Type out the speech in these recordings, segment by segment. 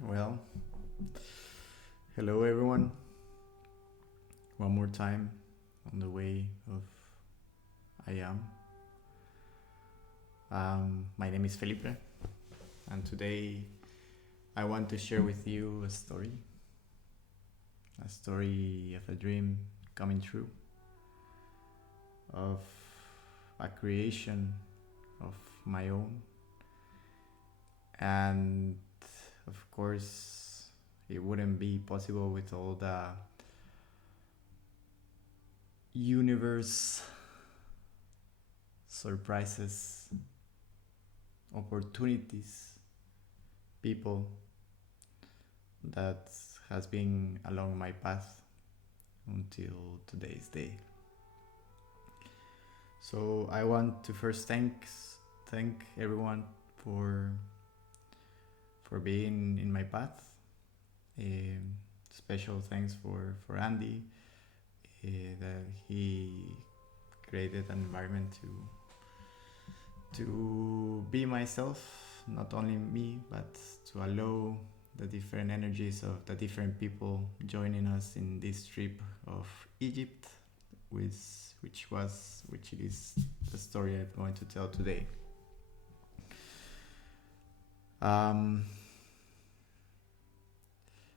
Well, hello everyone. One more time on the way of I am. My name is Felipe, and today I want to share with you a story of a dream coming true, of a creation of my own, and of course, it wouldn't be possible with all the universe surprises, opportunities, people that has been along my path until today's day. So I want to first thank everyone for for being in my path. Special thanks for Andy, that he created an environment to be myself, not only me, but to allow the different energies of the different people joining us in this trip of Egypt, which it is the story I'm going to tell today. Um,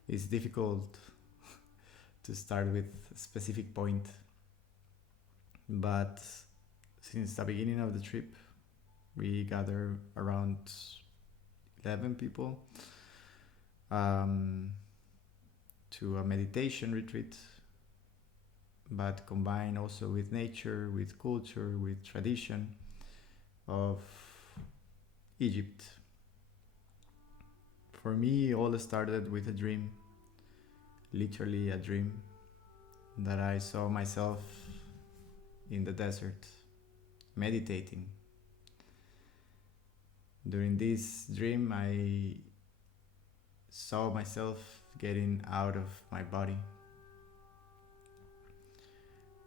it's difficult to start with a specific point, but since the beginning of the trip, we gather around 11 people um, to a meditation retreat, but combined also with nature, with culture, with tradition of Egypt. For me, it all started with a dream, literally a dream, that I saw myself in the desert meditating. During this dream, I saw myself getting out of my body.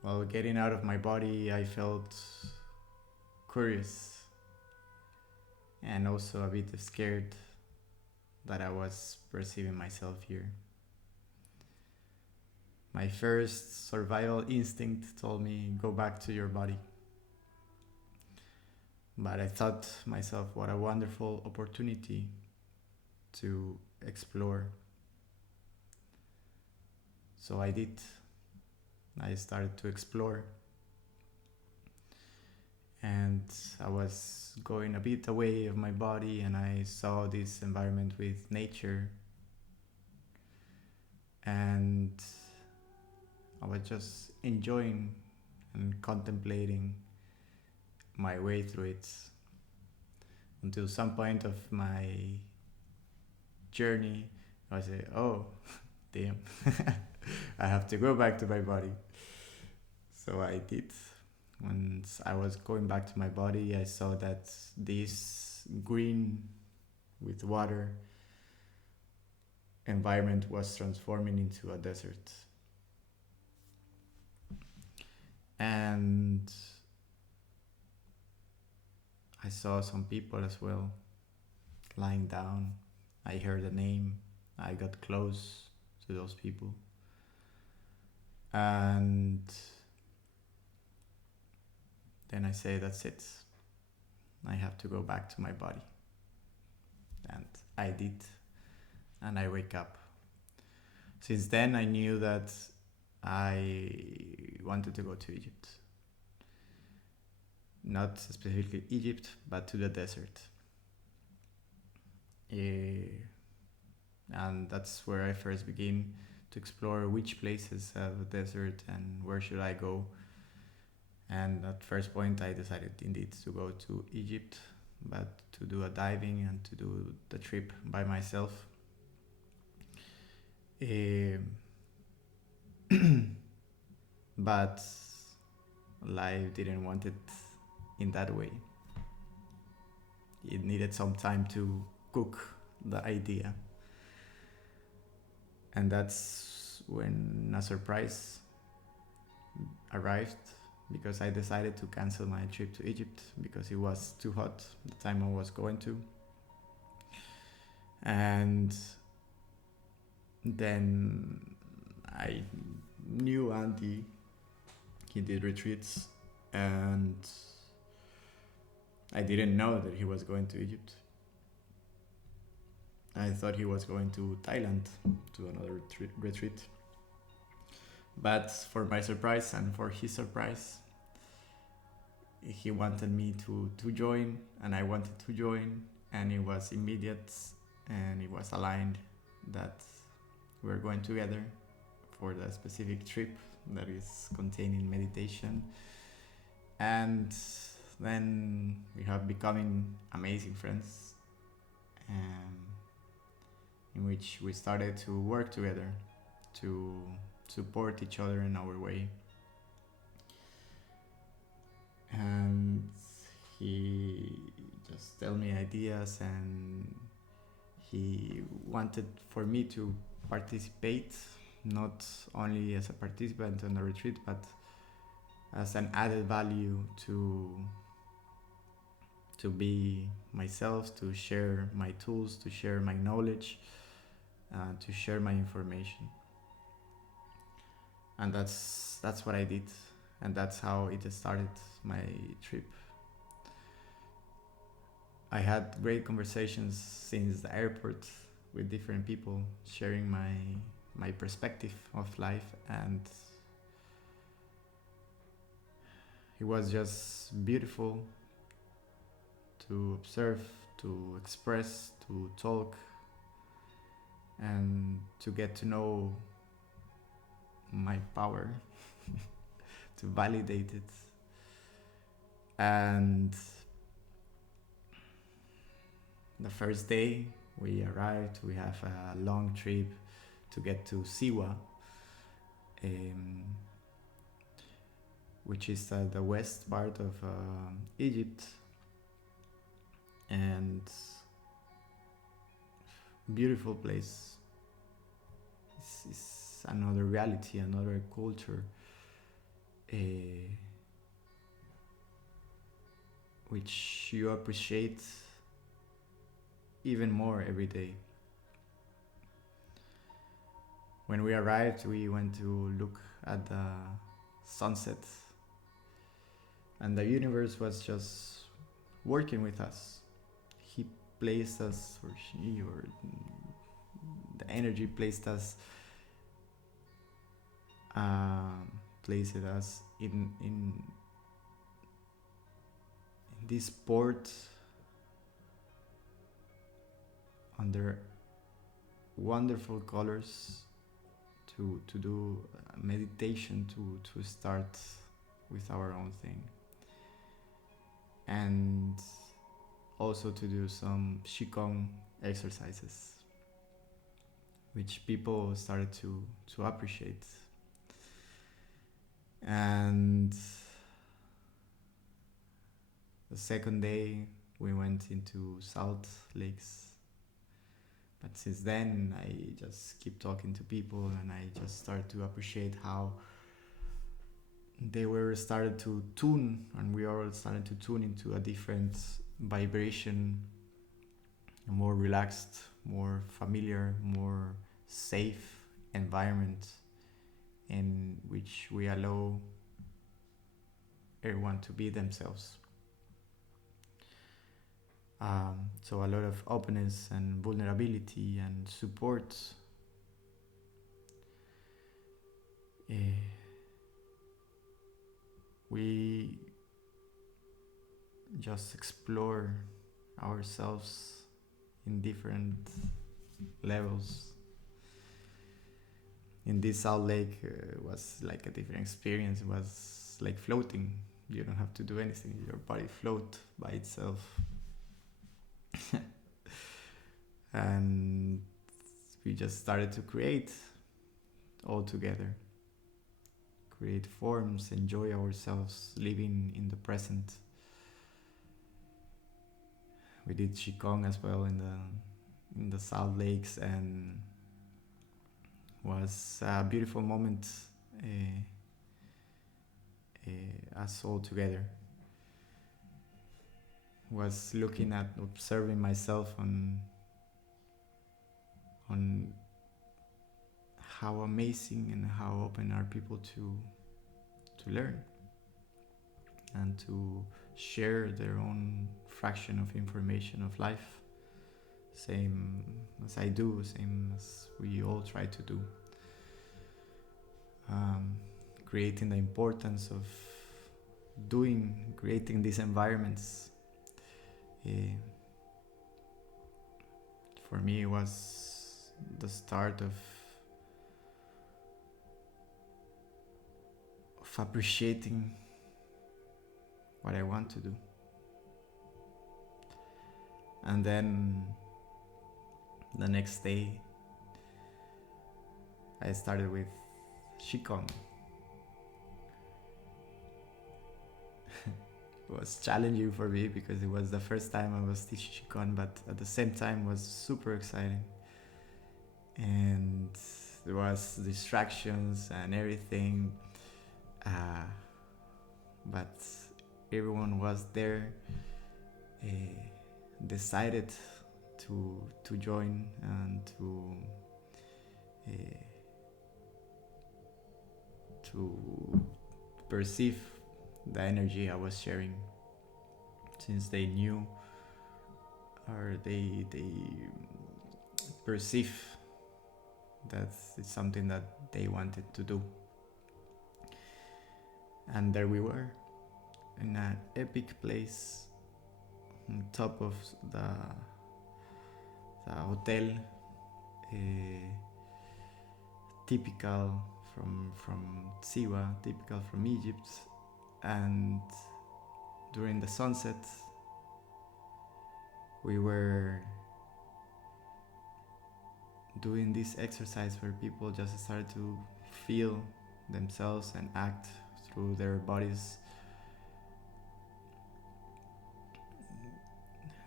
While getting out of my body, I felt curious and also a bit scared that I was perceiving myself here. My first survival instinct told me, go back to your body. But I thought myself, what a wonderful opportunity to explore. So I did. I started to explore. And I was going a bit away of my body, and I saw this environment with nature. And I was just enjoying and contemplating my way through it until some point of my journey I say, oh damn, I have to go back to my body. So I did. Once I was going back to my body, I saw that this green with water environment was transforming into a desert. And I saw some people as well lying down. I heard a name. I got close to those people. And then I say, that's it. I have to go back to my body. And I did. And I wake up. Since then, I knew that I wanted to go to Egypt. Not specifically Egypt, but to the desert. And that's where I first begin to explore which places have a desert and where should I go. And at first point I decided indeed to go to Egypt, but to do a diving and to do the trip by myself. But life didn't want it in that way. It needed some time to cook the idea. And that's when a surprise arrived, because I decided to cancel my trip to Egypt because it was too hot the time I was going to. And Then I knew Andy. He did retreats, and I didn't know that he was going to Egypt. I thought he was going to Thailand to another retreat. But for my surprise and for his surprise, he wanted me to join, and I wanted to join, and it was immediate, and it was aligned that we're going together for the specific trip that is containing meditation. And then we have becoming amazing friends, in which we started to work together to support each other in our way. And he just tell me ideas, and he wanted for me to participate, not only as a participant on the retreat, but as an added value to be myself, to share my tools, to share my knowledge, to share my information. And that's what I did, and that's how it started my trip. I had great conversations since the airport with different people, sharing my perspective of life, and it was just beautiful to observe, to express, to talk, and to get to know my power, to validate it. And the first day we arrived, we have a long trip to get to Siwa, which is the west part of Egypt, and beautiful place. It's another reality, another culture, which you appreciate even more every day. When we arrived, we went to look at the sunset, and the universe was just working with us. He placed us, or she, or the energy placed us, placed us in this port under wonderful colors to do meditation, to start with our own thing, and also to do some Qigong exercises, which people started to appreciate. And the second day we went into Salt Lakes. But since then, I just keep talking to people, and I just start to appreciate how they were started to tune, and we are all starting to tune into a different vibration, a more relaxed, more familiar, more safe environment in which we allow everyone to be themselves. So a lot of openness and vulnerability and support. We just explore ourselves in different levels. In this Salt Lake was like a different experience. It was like floating. You don't have to do anything. Your body float by itself. And we just started to create all together. Create forms, enjoy ourselves, living in the present. We did Qigong as well in the Salt Lakes, and was a beautiful moment us all together. Was looking at, observing myself on how amazing and how open are people to learn and to share their own fraction of information of life, same as I do, same as we all try to do. Creating the importance of creating these environments. For me, it was the start of appreciating what I want to do. And then the next day, I started with Qigong. It was challenging for me because it was the first time I was teaching Qigong, but at the same time was super exciting. And there was distractions and everything, but everyone was there, decided to join and to perceive the energy I was sharing, since they knew or they perceive that it's something that they wanted to do. And there we were, in an epic place on top of the hotel, typical from Siwa, typical from Egypt. And during the sunset, we were doing this exercise where people just started to feel themselves and act through their bodies,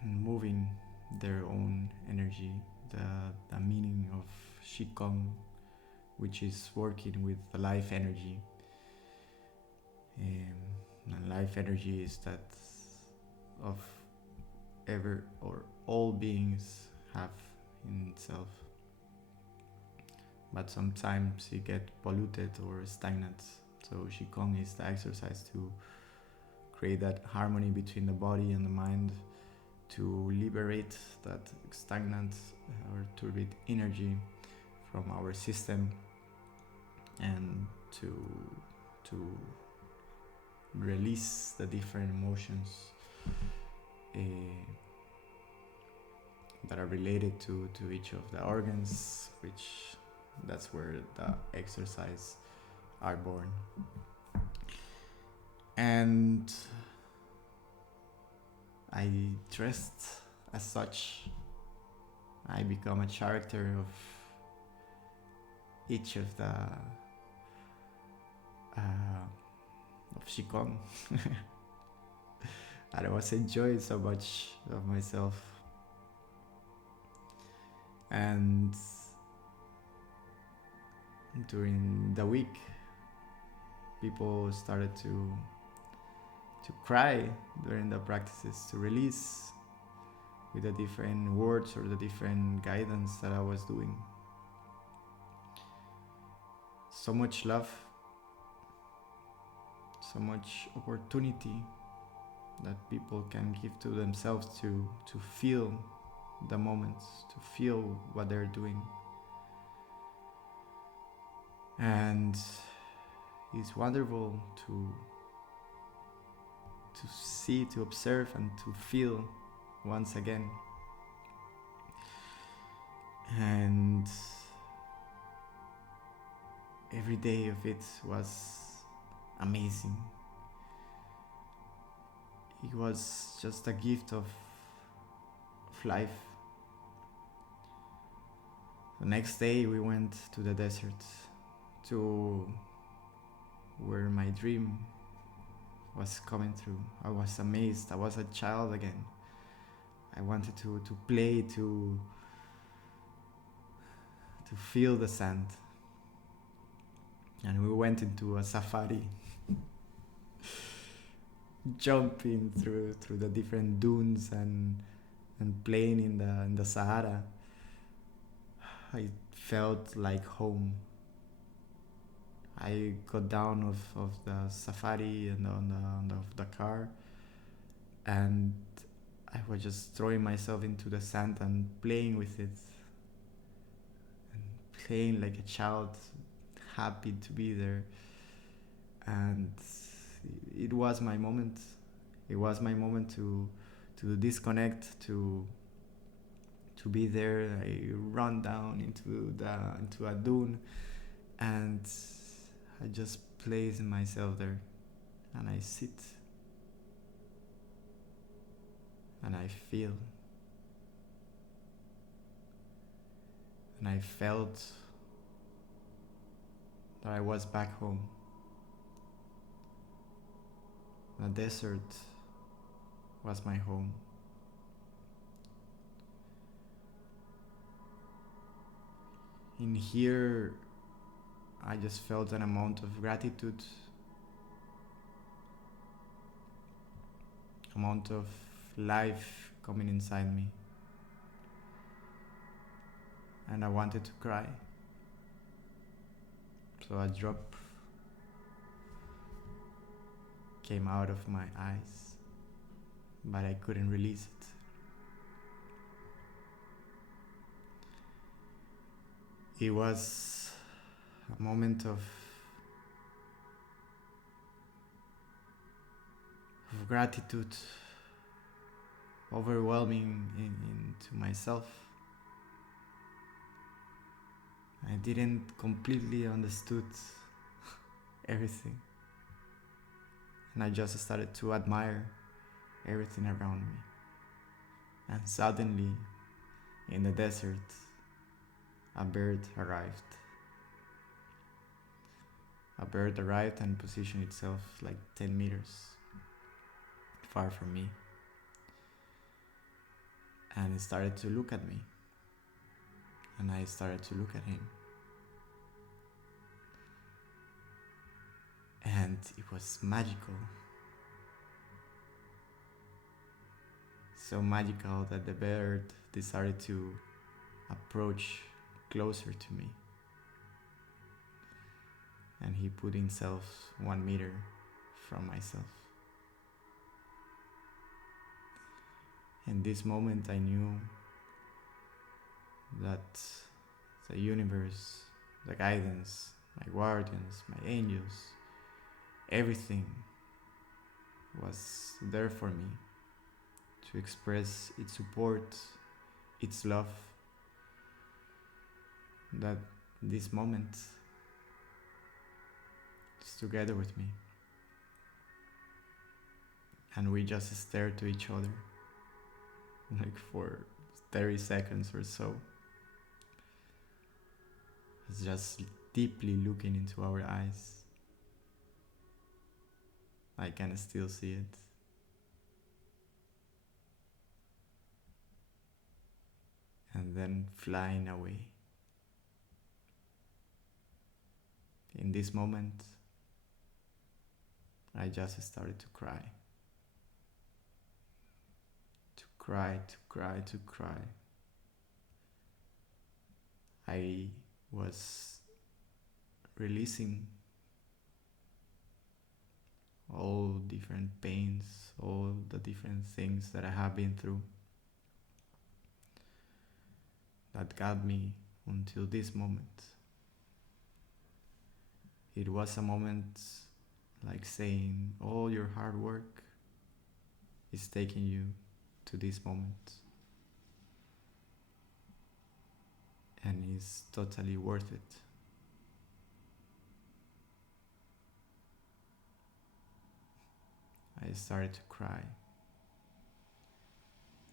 and moving their own energy. The meaning of Qigong, which is working with the life energy. And life energy is that of all beings have in itself, but sometimes it get polluted or stagnant. So Qigong is the exercise to create that harmony between the body and the mind, to liberate that stagnant or turbid energy from our system, and to release the different emotions that are related to each of the organs, which that's where the exercise are born. And I dressed as such. I become a character of each of the of Qigong. And I was enjoying so much of myself. And during the week, people started to cry during the practices, to release with the different words or the different guidance that I was doing. So much love, so much opportunity that people can give to themselves to feel the moments, to feel what they're doing. And it's wonderful to see, to observe, and to feel once again. And every day of it was amazing. It was just a gift of life. The next day we went to the desert, to where my dream was coming through. I was amazed. I was a child again. I wanted to play, to feel the sand. And we went into a safari, jumping through the different dunes and playing in the Sahara. I felt like home. I got down of the safari and the car, and I was just throwing myself into the sand and playing with it, and playing like a child, happy to be there. And it was my moment. It was my moment to disconnect, to be there. I run down into a dune, and I just place myself there, and I sit, and I feel, and I felt that I was back home. The desert was my home. In here, I just felt an amount of gratitude, amount of life coming inside me, and I wanted to cry. So a drop came out of my eyes, but I couldn't release it. It was a moment of gratitude, overwhelming into myself. I didn't completely understood everything, and I just started to admire everything around me. And suddenly, in the desert, a bird arrived. A bird arrived and positioned itself like 10 meters far from me, and it started to look at me, and I started to look at him. And it was magical. So magical that the bird decided to approach closer to me. And he put himself 1 meter from myself. In this moment I knew that the universe, the guidance, my guardians, my angels, everything was there for me to express its support, its love, that this moment is together with me. And we just stared to each other like for 30 seconds or so. It's just deeply looking into our eyes. I can still see it. And then flying away. In this moment, I just started to cry. To cry, to cry, to cry. I was releasing all different pains, all the different things that I have been through that got me until this moment. It was a moment like saying all your hard work is taking you to this moment, and it's totally worth it. I started to cry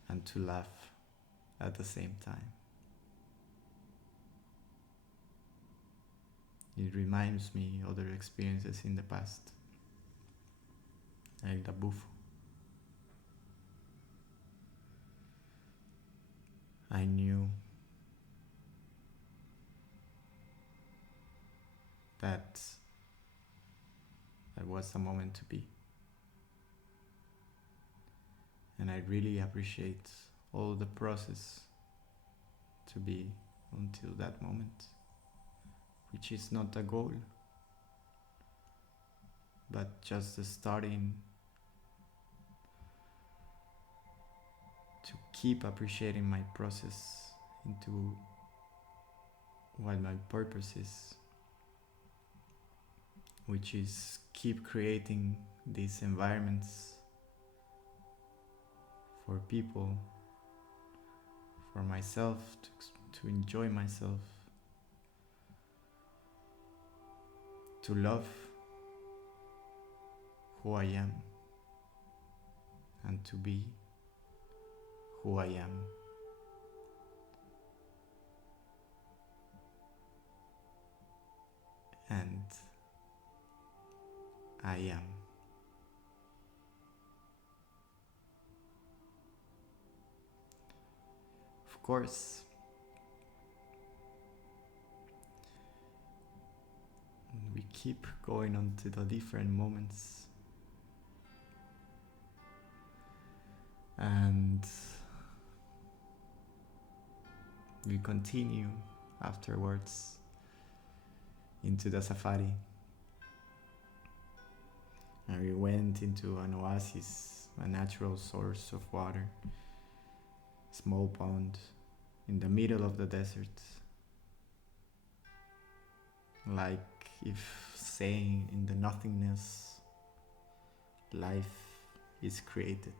and to laugh at the same time. It reminds me of other experiences in the past, like the buffo. I knew that was the moment to be. And I really appreciate all the process to be until that moment, which is not a goal, but just starting to keep appreciating my process into what my purpose is, which is keep creating these environments for people, for myself, to enjoy myself, to love who I am, and to be who I am. And I am. Of course, we keep going on to the different moments, and we continue afterwards into the safari, and we went into an oasis, a natural source of water, small pond in the middle of the desert, like if saying in the nothingness, life is created.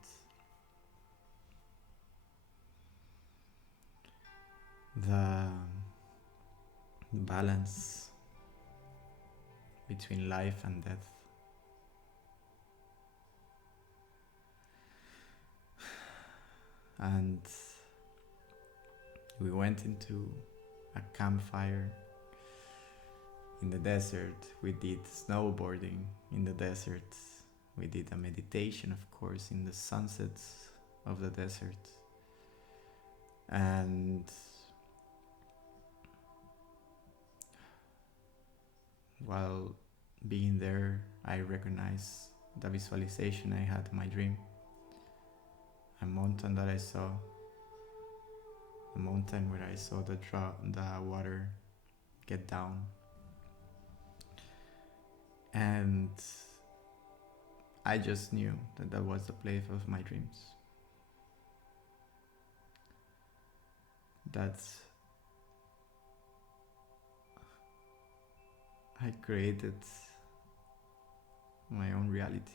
The balance between life and death. And we went into a campfire in the desert. We did snowboarding in the desert. We did a meditation, of course, in the sunsets of the desert. And while being there, I recognized the visualization I had in my dream. A mountain that I saw, a mountain where I saw the water get down. And I just knew that that was the place of my dreams. That I created my own reality.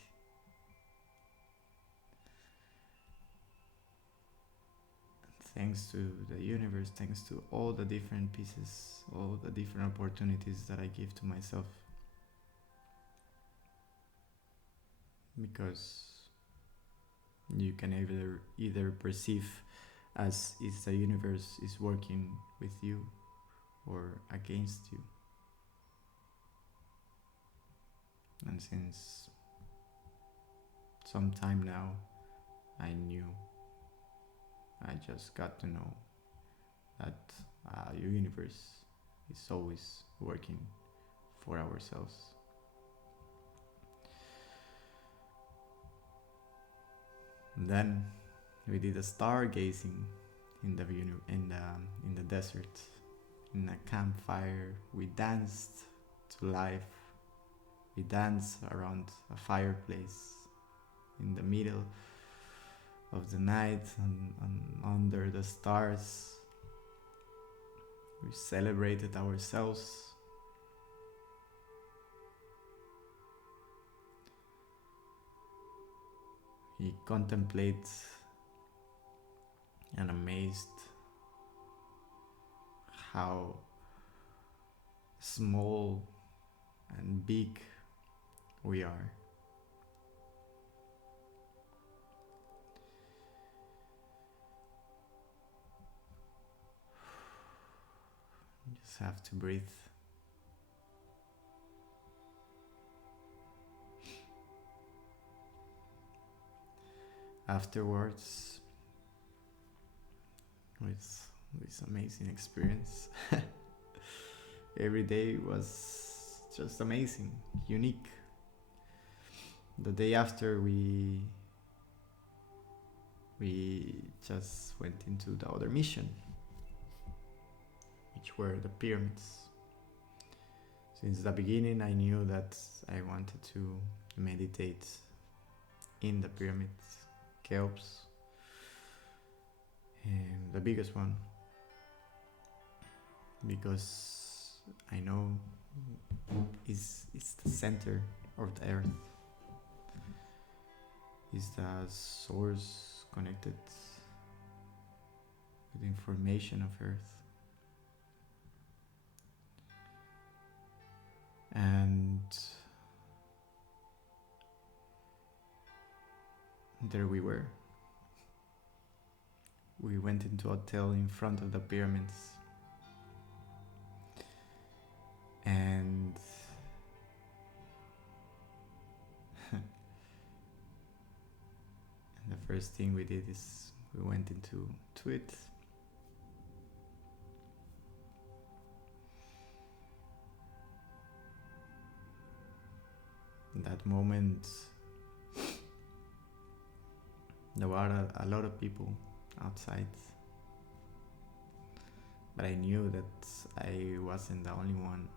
Thanks to the universe, thanks to all the different pieces, all the different opportunities that I give to myself. Because you can either perceive as if the universe is working with you or against you. And since some time now, I knew, I just got to know that the universe is always working for ourselves. And then we did a stargazing in the desert, in a campfire. We danced to life. We danced around a fireplace in the middle of the night and under the stars. We celebrated ourselves. We contemplate and amazed how small and big we are. You just have to breathe. Afterwards, with this amazing experience, every day was just amazing, unique. The day after, we just went into the other mission, which were the pyramids. Since the beginning, I knew that I wanted to meditate in the pyramids, Cheops, and the biggest one, because I know it's the center of the earth, is the source connected with information of earth. And there we were. We went into a hotel in front of the pyramids, and the first thing we did is we went into it. In that moment, there were a lot of people outside, but I knew that I wasn't the only one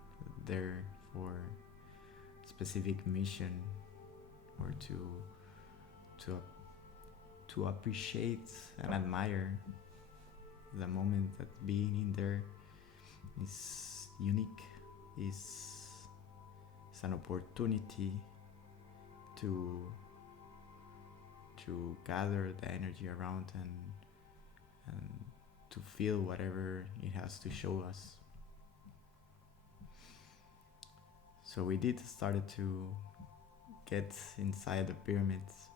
there for a specific mission, or to appreciate and admire the moment that being in there is unique, is an opportunity to gather the energy around and to feel whatever it has to show us. So we did started to get inside the pyramids.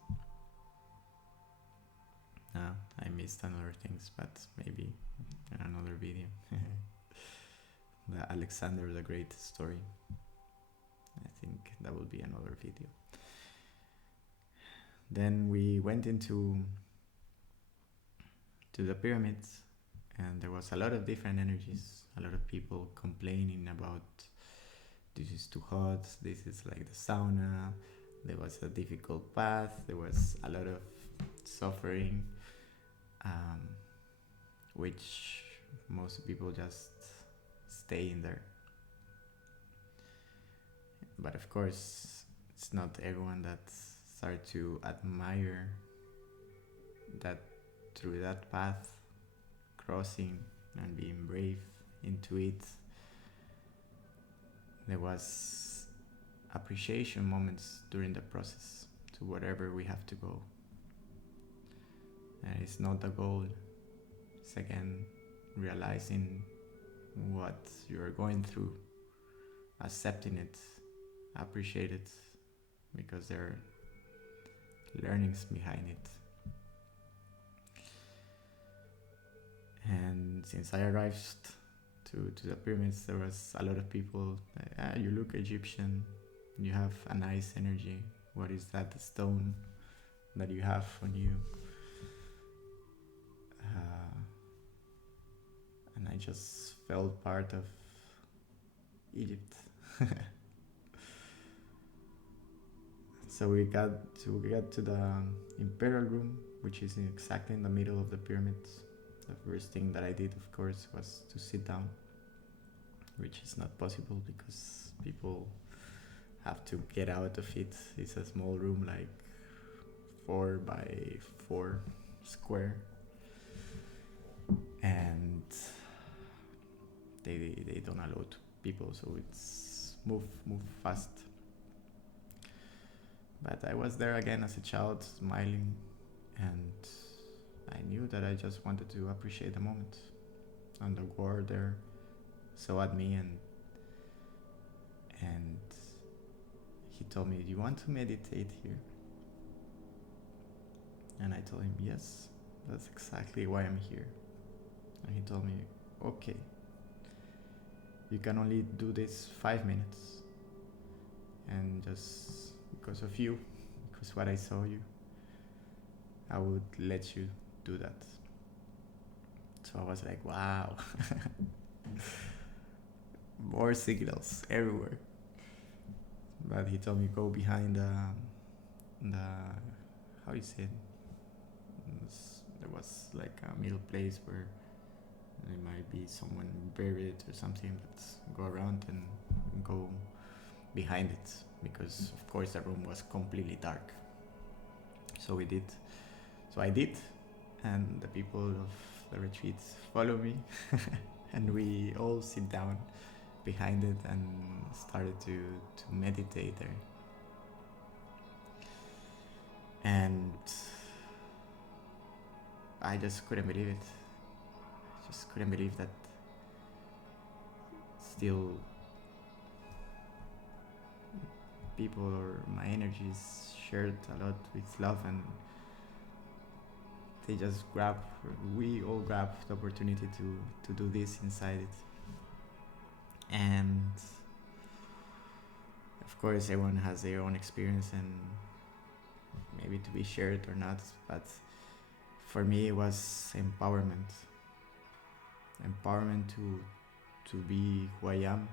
I missed another things, but maybe in another video. The Alexander the Great story. I think that will be another video. Then we went into the pyramids, and there was a lot of different energies, a lot of people complaining about this is too hot, this is like the sauna, there was a difficult path, there was a lot of suffering, which most people just stay in there. But of course, it's not everyone that started to admire that through that path, crossing and being brave into it. There was appreciation moments during the process to whatever we have to go. And it's not the goal, it's again realizing what you're going through, accepting it, appreciate it, because there are learnings behind it. And since I arrived to the pyramids, there was a lot of people, you look Egyptian, you have a nice energy, what is that, the stone that you have on you? And I just felt part of Egypt. So we got to the imperial room, which is exactly in the middle of the pyramids. The first thing that I did, of course, was to sit down, which is not possible because people have to get out of it. It's a small room, like 4 by 4 square, and they don't allow people, so it's move fast. But I was there again as a child, smiling, and I knew that I just wanted to appreciate the moment. And the guard there saw at me, and he told me, "Do you want to meditate here?" And I told him, "Yes, that's exactly why I'm here." And he told me, "Okay, you can only do this 5 minutes, and just because of you, because what I saw you, I would let you do that." So I was like, wow. More signals everywhere. But he told me, go behind the how you say it? There was like a middle place where there might be someone buried or something. Let's go around and go behind it, because of course the room was completely dark. So we did. So I did, and the people of the retreat follow me, and we all sit down behind it and started to meditate there. And I just couldn't believe it. Just couldn't believe that still people, or my energy is shared a lot with love, and they just we all grab the opportunity to do this inside it. And of course everyone has their own experience, and maybe to be shared or not, but for me it was empowerment to be who I am.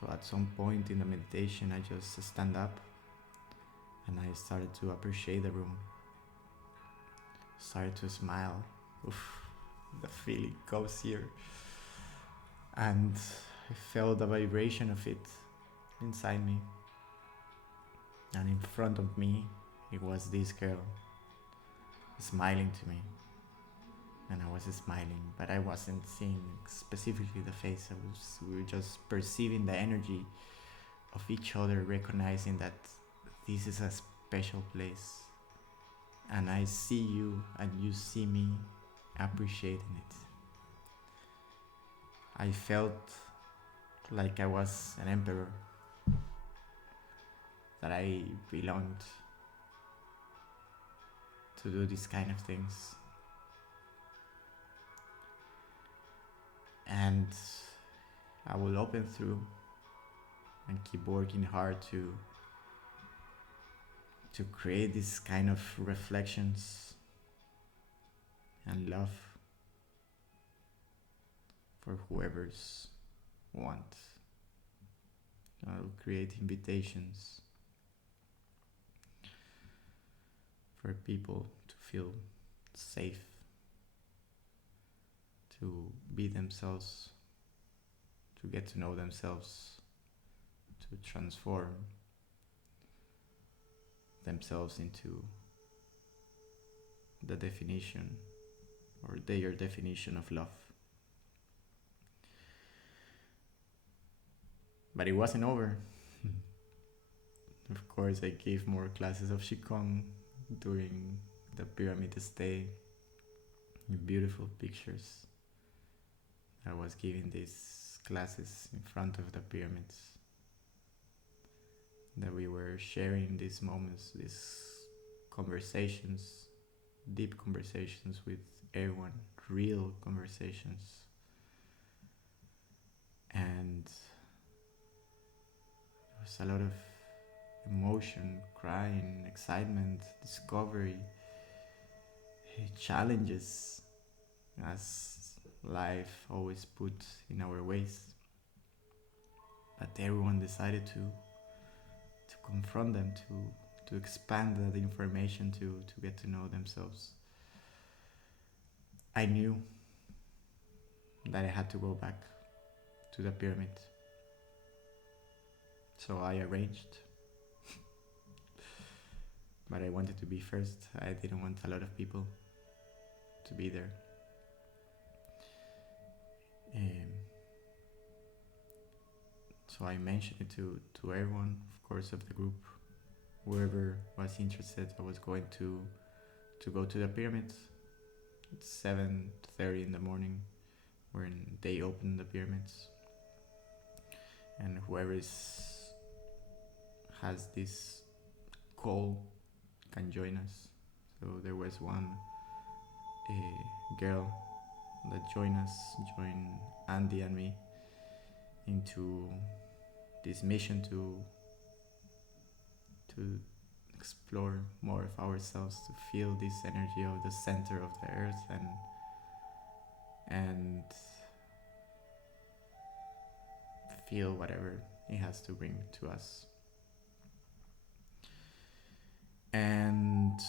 So at some point in the meditation I just stand up and I started to appreciate the room, started to smile. Oof, the feeling goes here, and I felt the vibration of it inside me. And in front of me it was this girl smiling to me, and I was smiling, but I wasn't seeing specifically the face. We were just perceiving the energy of each other, recognizing that this is a special place, and I see you and you see me, appreciating it. I felt like I was an emperor, that I belonged to do these kind of things. And I will open through and keep working hard to create this kind of reflections and love for whoever's want. I'll create invitations for people to feel safe, to be themselves, to get to know themselves, to transform themselves into the definition, or their definition of love. But it wasn't over. Of course, I gave more classes of Qigong during the pyramid stay. Beautiful pictures. I was giving these classes in front of the pyramids, that we were sharing these moments, these conversations, deep conversations with everyone, real conversations. And there was a lot of emotion, crying, excitement, discovery, challenges, as life always put in our ways. But everyone decided to confront them, to expand that information, to get to know themselves. I knew that I had to go back to the pyramid. So I arranged. But I wanted to be first. I didn't want a lot of people to be there. So I mentioned it to everyone, of course, of the group. Whoever was interested, I was going to go to the pyramids. It's 7:30 in the morning when they open the pyramids. And whoever has this call can join us. So there was one girl that joined Andy and me into this mission to explore more of ourselves, to feel this energy of the center of the earth, and feel whatever it has to bring to us. And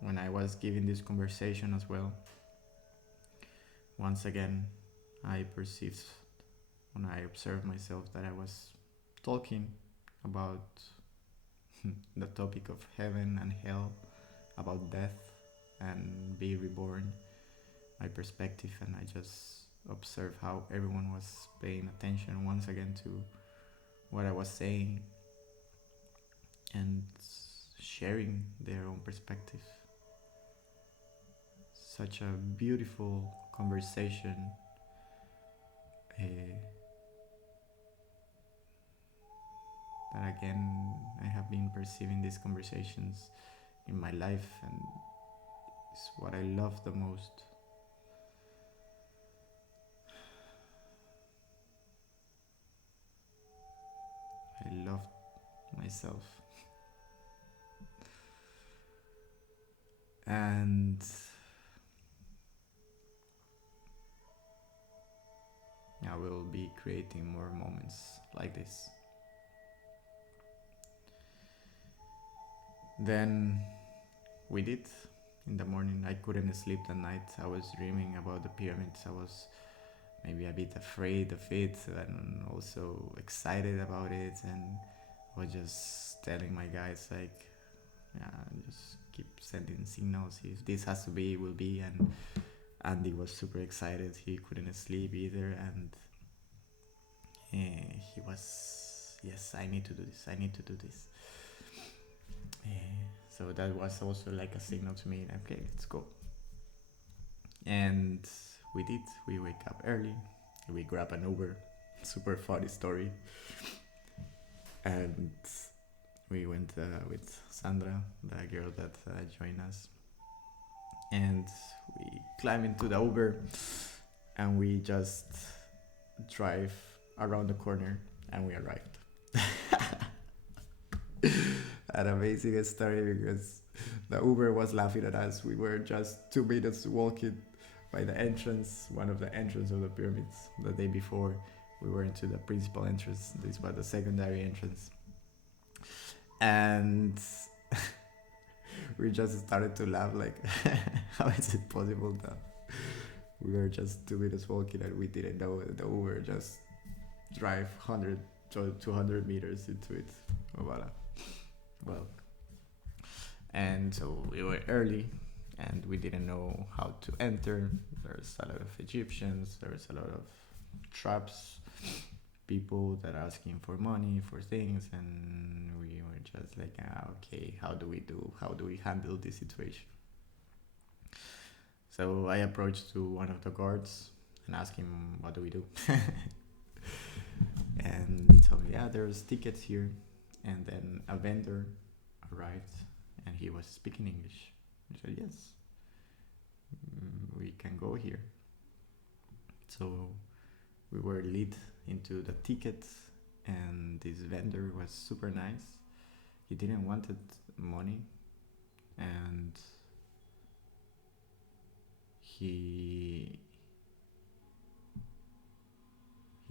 when I was giving this conversation as well, once again, I perceived when I observed myself that I was talking about the topic of heaven and hell, about death and be reborn, my perspective, and I just observed how everyone was paying attention once again to what I was saying and sharing their own perspective. Such a beautiful conversation. Uh, that again, I have been perceiving these conversations in my life, and it's what I love the most. I love myself. And I will be creating more moments like this. Then we did. In the morning, I couldn't sleep that night. I was dreaming about the pyramids. I was maybe a bit afraid of it and also excited about it. And I was just telling my guys, like, yeah, just keep sending signals. If this has to be, it will be. And Andy was super excited. He couldn't sleep either. And he was, yes, I need to do this. I need to do this. So that was also like a signal to me. Okay, let's go. And we did. We wake up early. We grab an Uber. Super funny story. And we went with Sandra, the girl that joined us. And we climb into the Uber and we just drive around the corner and we arrived. An amazing story because the Uber was laughing at us. We were just 2 minutes walking by the entrance, one of the entrance of the pyramids. The day before, we were into the principal entrance. This was the secondary entrance. And we just started to laugh like, how is it possible that we were just 2 minutes walking and we didn't know the Uber just drive 100 to 200 meters into it. Oh, voila. Well, and so we were early and we didn't know how to enter. There's a lot of Egyptians, there's a lot of traps, people that are asking for money, for things, and we were just like, okay, how do we handle this situation? So I approached to one of the guards and asked him, what do we do? And they told me, yeah, there's tickets here. And then a vendor arrived and he was speaking English. I said, yes, we can go here. So we were led into the tickets and this vendor was super nice. He didn't wanted money and he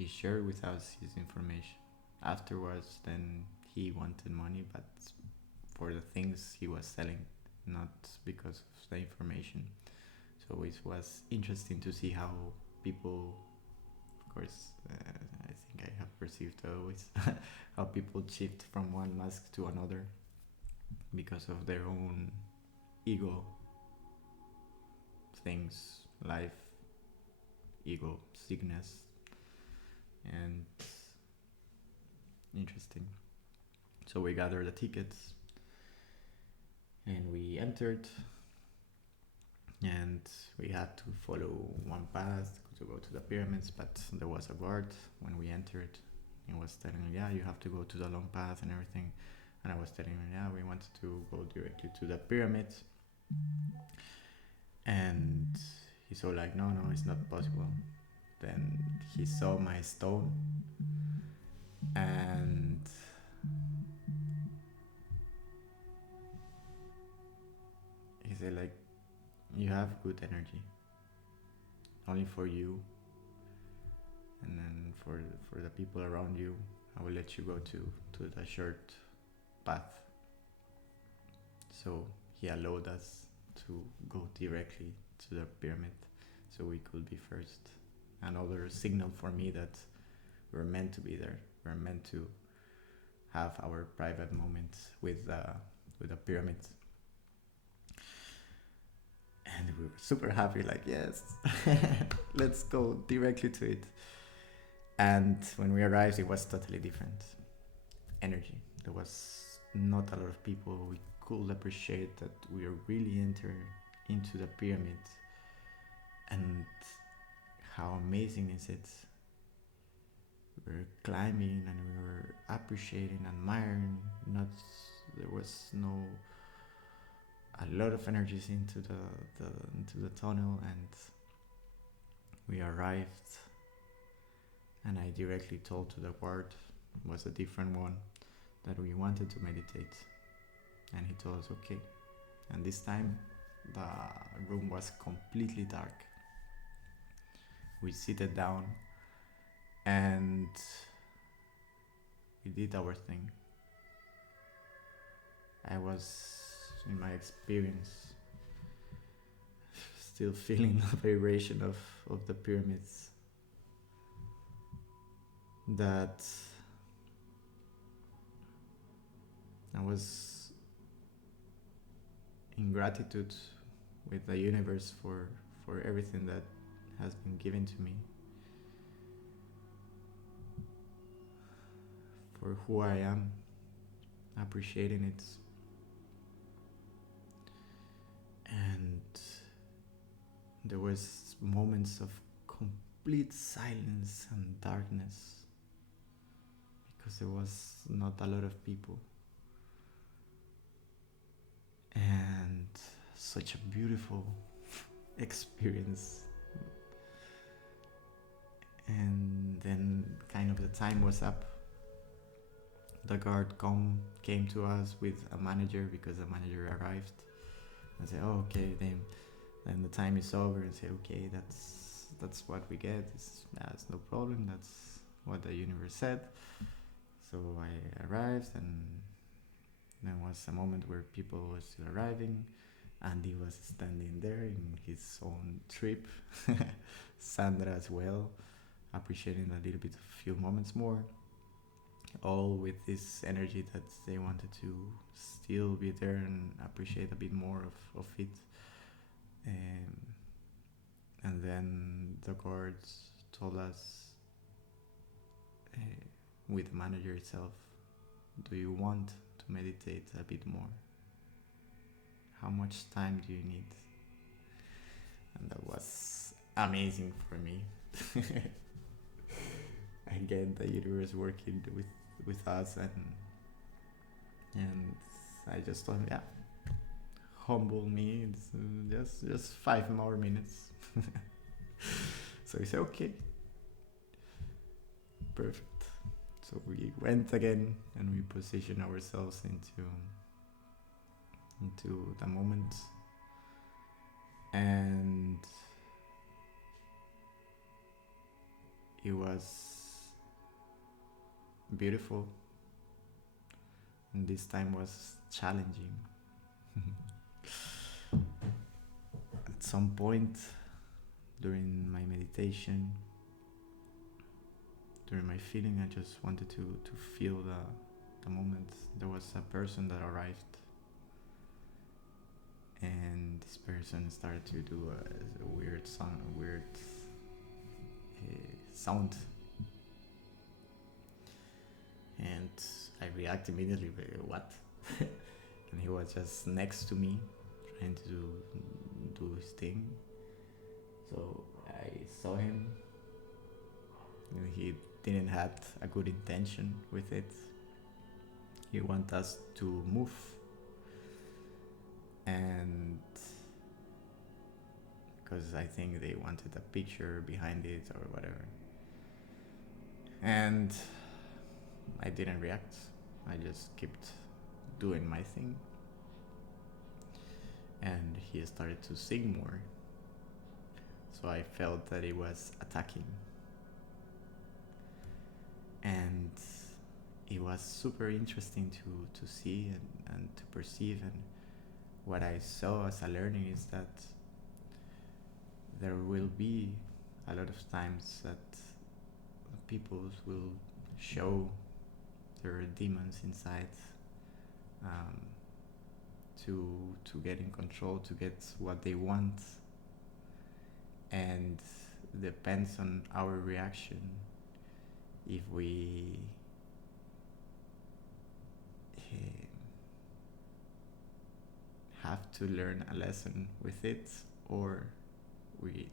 shared with us his information. Afterwards, then he wanted money, but for the things he was selling, not because of the information. So it was interesting to see how people, of course, I think I have perceived always, how people shift from one mask to another because of their own ego things, life, ego, sickness, and interesting. So we gathered the tickets and we entered and we had to follow one path to go to the pyramids, but there was a guard when we entered. He was telling me, yeah, you have to go to the long path and everything. And I was telling him, yeah, we wanted to go directly to the pyramids. And he saw like, no, it's not possible. Then he saw my stone and he said like, you have good energy, only for you, and then for the people around you, I will let you go to the short path. So he allowed us to go directly to the pyramid. so we could be first. Another signal for me that we're meant to be there. We're meant to have our private moments with the pyramid. And we were super happy, like, yes, let's go directly to it. And when we arrived, it was totally different energy. There was not a lot of people. We could appreciate that we are really entering into the pyramid. And how amazing is it? We were climbing and we were appreciating, admiring. Not there was no a lot of energies into the tunnel, and we arrived. And I directly told to the guard, was a different one, that we wanted to meditate. And he told us okay. And this time the room was completely dark. We seated down and we did our thing. I was, in my experience, still feeling the vibration of the pyramids. That I was in gratitude with the universe for everything that has been given to me, for who I am, appreciating it. And there was moments of complete silence and darkness, because there was not a lot of people. And such a beautiful experience. And then kind of the time was up. The guard came to us with a manager, because the manager arrived, and said, oh, okay, then the time is over, and say, okay, that's what we get. That's no problem. That's what the universe said. So I arrived, and there was a moment where people were still arriving. Andy was standing there in his own trip. Sandra as well, appreciating a little bit, a few moments more. All with this energy that they wanted to still be there and appreciate a bit more of it. And then the guards told us, with the manager itself, do you want to meditate a bit more? How much time do you need? And that was amazing for me. Again, the universe working with us, and I just thought, yeah, humble me. It's just 5 more minutes. So he said, okay, perfect. So we went again and we positioned ourselves into the moment, and it was beautiful, and this time was challenging. At some point during my meditation, during my feeling, I just wanted to feel the moment. There was a person that arrived, and this person started to do a weird sound, and I reacted immediately, what? And he was just next to me, trying to do his thing. So I saw him, and he didn't have a good intention with it. He wanted us to move, and because I think they wanted a picture behind it or whatever. And I didn't react. I just kept doing my thing. And he started to sing more. So I felt that he was attacking. And it was super interesting to see and to perceive. And what I saw as a learning is that there will be a lot of times that people will show their demons inside, um, to get in control, to get what they want, and depends on our reaction if we eh, have to learn a lesson with it, or we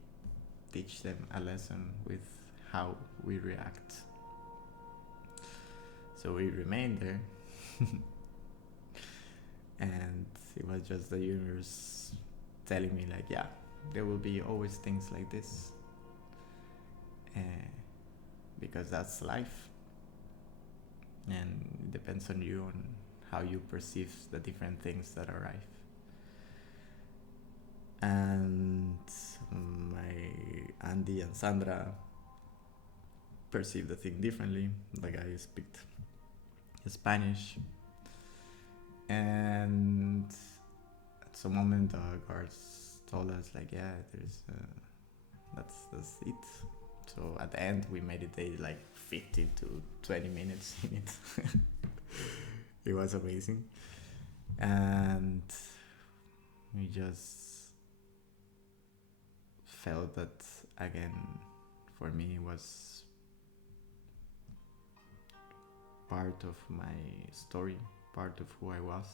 teach them a lesson with how we react. So we remained there, and it was just the universe telling me, like, yeah, there will be always things like this, uh, because that's life, and it depends on you, on how you perceive the different things that arrive. And my Andy and Sandra perceive the thing differently. The guy speaks Spanish, and at some moment the guards told us, like, yeah, there's that's it. So at the end we meditated like 15 to 20 minutes in it. It was amazing, and we just felt that again. For me, it was part of my story, part of who I was.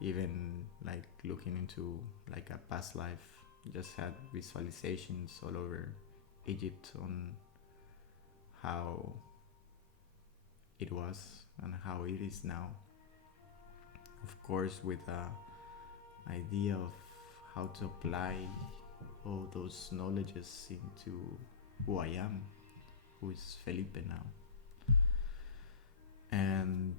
Even like looking into like a past life, just had visualizations all over Egypt on how it was and how it is now. Of course, with a idea of how to apply all those knowledges into who I am, who is Felipe now. And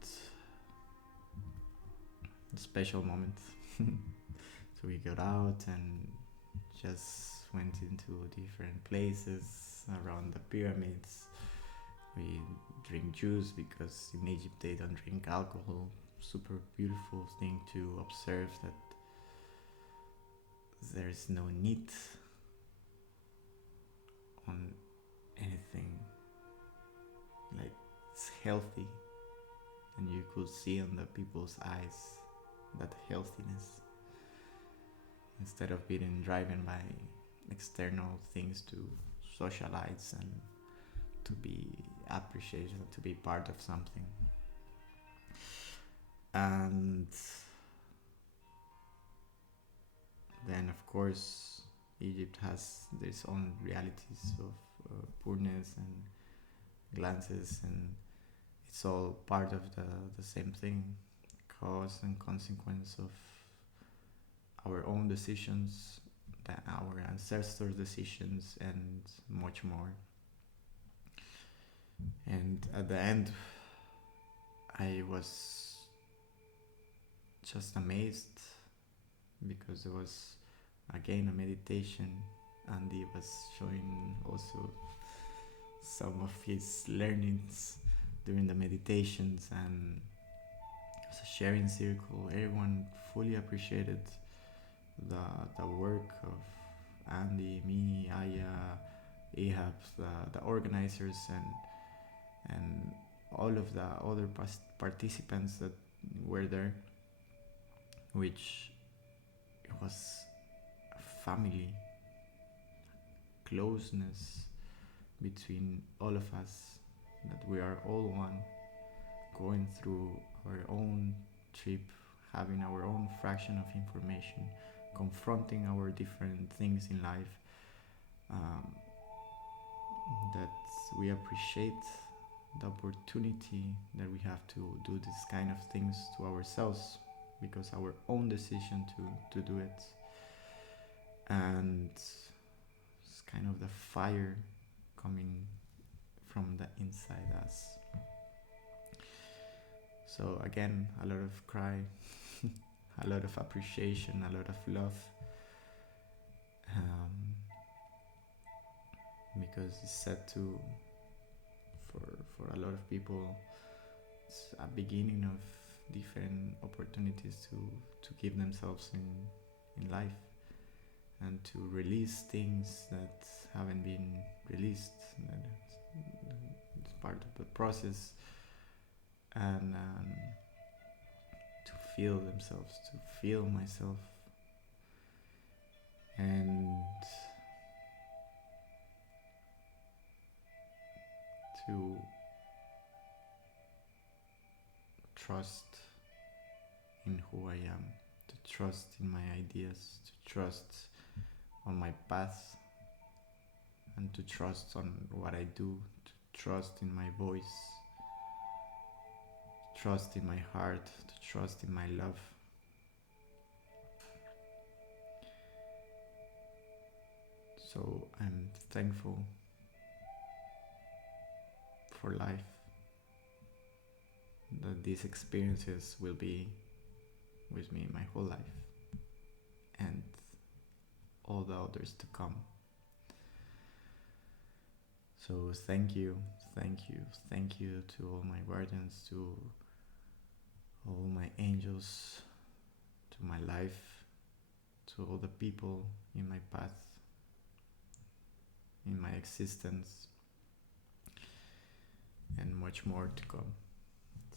a special moment. So we got out and just went into different places around the pyramids. We drink juice because in Egypt they don't drink alcohol. Super beautiful thing to observe, that there's no need on anything, like it's healthy, and you could see on the people's eyes that healthiness, instead of being driven by external things to socialize and to be appreciated, to be part of something. And then of course Egypt has its own realities of poorness and glances, and it's all part of the same thing, cause and consequence of our own decisions, our ancestors' decisions, and much more. And at the end, I was just amazed, because it was again a meditation. Andy was showing also some of his learnings during the meditations, and it was a sharing circle. Everyone fully appreciated the work of Andy, me, Aya, Ahab, the organizers, and all of the other participants that were there, which it was a family, closeness between all of us, that we are all one, going through our own trip, having our own fraction of information, confronting our different things in life, that we appreciate the opportunity that we have to do this kind of things to ourselves, because our own decision to do it. And it's kind of the fire coming from the inside us. So again, a lot of cry, a lot of appreciation, a lot of love, because it's said to, for a lot of people, it's a beginning of different opportunities to give themselves in life, and to release things that haven't been released. It's part of the process, and to feel themselves, to feel myself, and to trust in who I am, to trust in my ideas, to trust on my path, and to trust on what I do, to trust in my voice, to trust in my heart, to trust in my love. So I'm thankful for life, that these experiences will be with me my whole life, and all the others to come. So thank you, thank you, thank you to all my guardians, to all my angels, to my life, to all the people in my path, in my existence, and much more to come.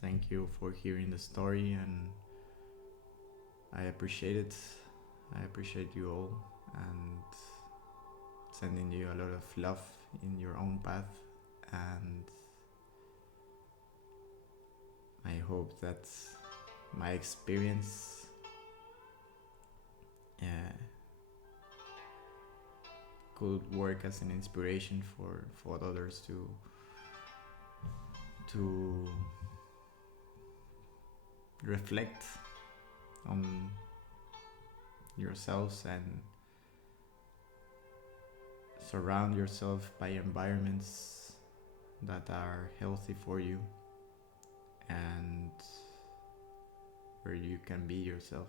Thank you for hearing the story, and I appreciate it. I appreciate you all, and sending you a lot of love in your own path, and I hope that my experience could work as an inspiration for others to reflect on yourselves and surround yourself by environments that are healthy for you and where you can be yourself.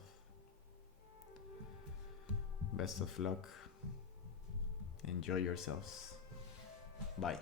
Best of luck. Enjoy yourselves. Bye.